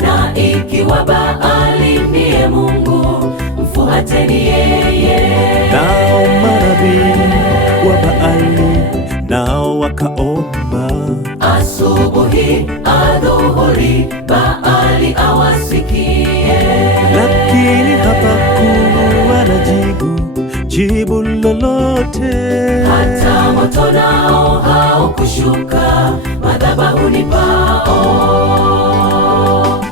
na ikiwa Baali ndiye mungu, mfuateni yeye. Nao manabii wa Baali nao wakaomba, asubuhi adhuhuri, Baali awasikie. lakini hapakuwa na jibu lolote. Hata moto nao haukushuka madhabahuni pao.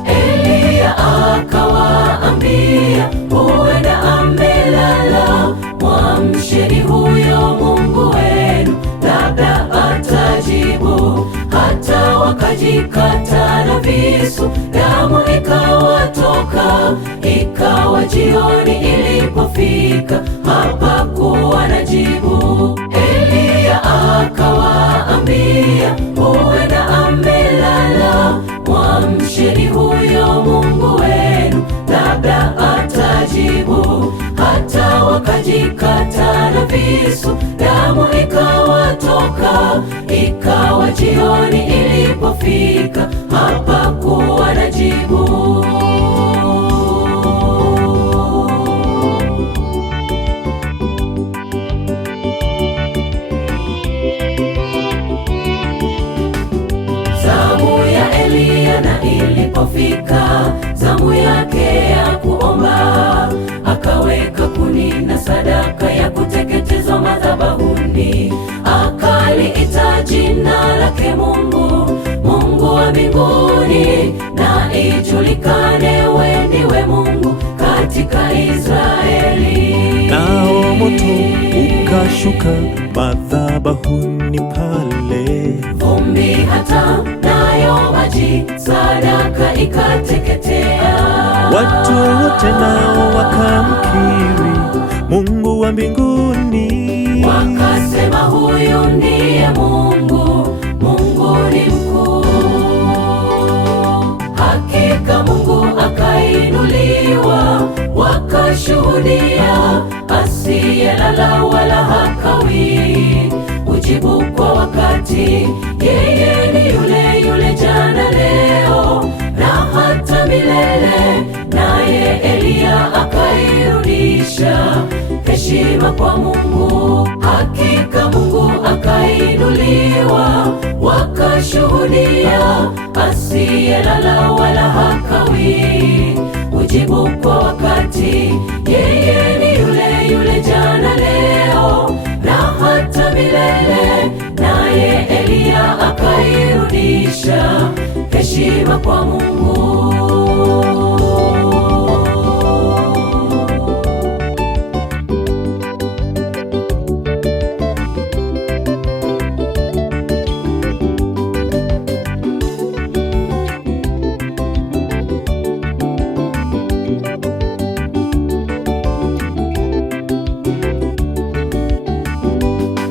Eliya akawaambia, huenda amelala, mwamsheni huyo Mungu wenu, labda atajibu. Hata wakajikata na visu, damu ikawatoka. Ikawa jioni ilipofika, hapakuwa na jibu. Eliya akawaambia, huenda amelala, mwamsheni huyo Mungu wenu, labda atajibu. Hata wakajikata na visu, damu ikawatoka. Ikawa jioni ilipofika, hapakuwa na jibu. Zamu ya Eliya na ilipofika, zamu yake ya kuomba, akaweka kuni na sadaka ya kuteketezwa madhabahuni. Akaliita jina lake Mungu, Mungu wa mbinguni, na ijulikane wewe ndiwe Mungu katika Israeli. Nao moto ukashuka madhabahuni pale, vumbi hata nayo maji, sadaka ikateketea. watu wote nao wakamkiri Mungu wa mbinguni, wakasema, huyu ndiye Mungu, Mungu ni mkuu. Hakika Mungu akainuliwa, wakashuhudia, asiyelala wala hakawi, ujibu kwa wakati. Yeye ni yule yule jana, leo na hata milele. Naye Eliya akairudisha heshima kwa Mungu. Hakika Mungu akainuliwa, wakashuhudia, asiyelala wala hakawi, ujibu kwa wakati. Yeye ni yule yule jana, leo na hata milele. Naye Eliya akairudisha heshima kwa Mungu.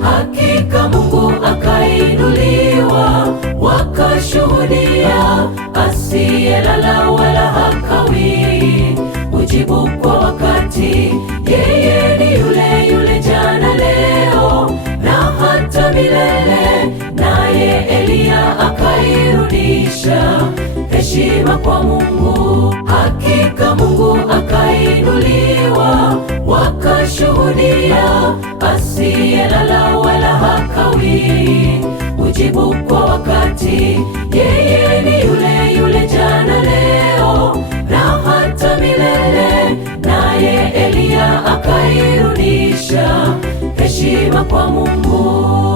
Hakika Mungu akainuliwa, wakashuhudia, asiyelala wala hakawi, ujibu kwa wakati. Yeye ni yule yule jana, leo na hata milele. Naye Eliya akairudisha heshima kwa Mungu. Hakika Mungu akainuliwa, wakashuhudia, asiyelala wala hakawi, ujibu kwa wakati. Yeye ni yule yule jana, leo na hata milele. Naye Eliya akairudisha heshima kwa Mungu.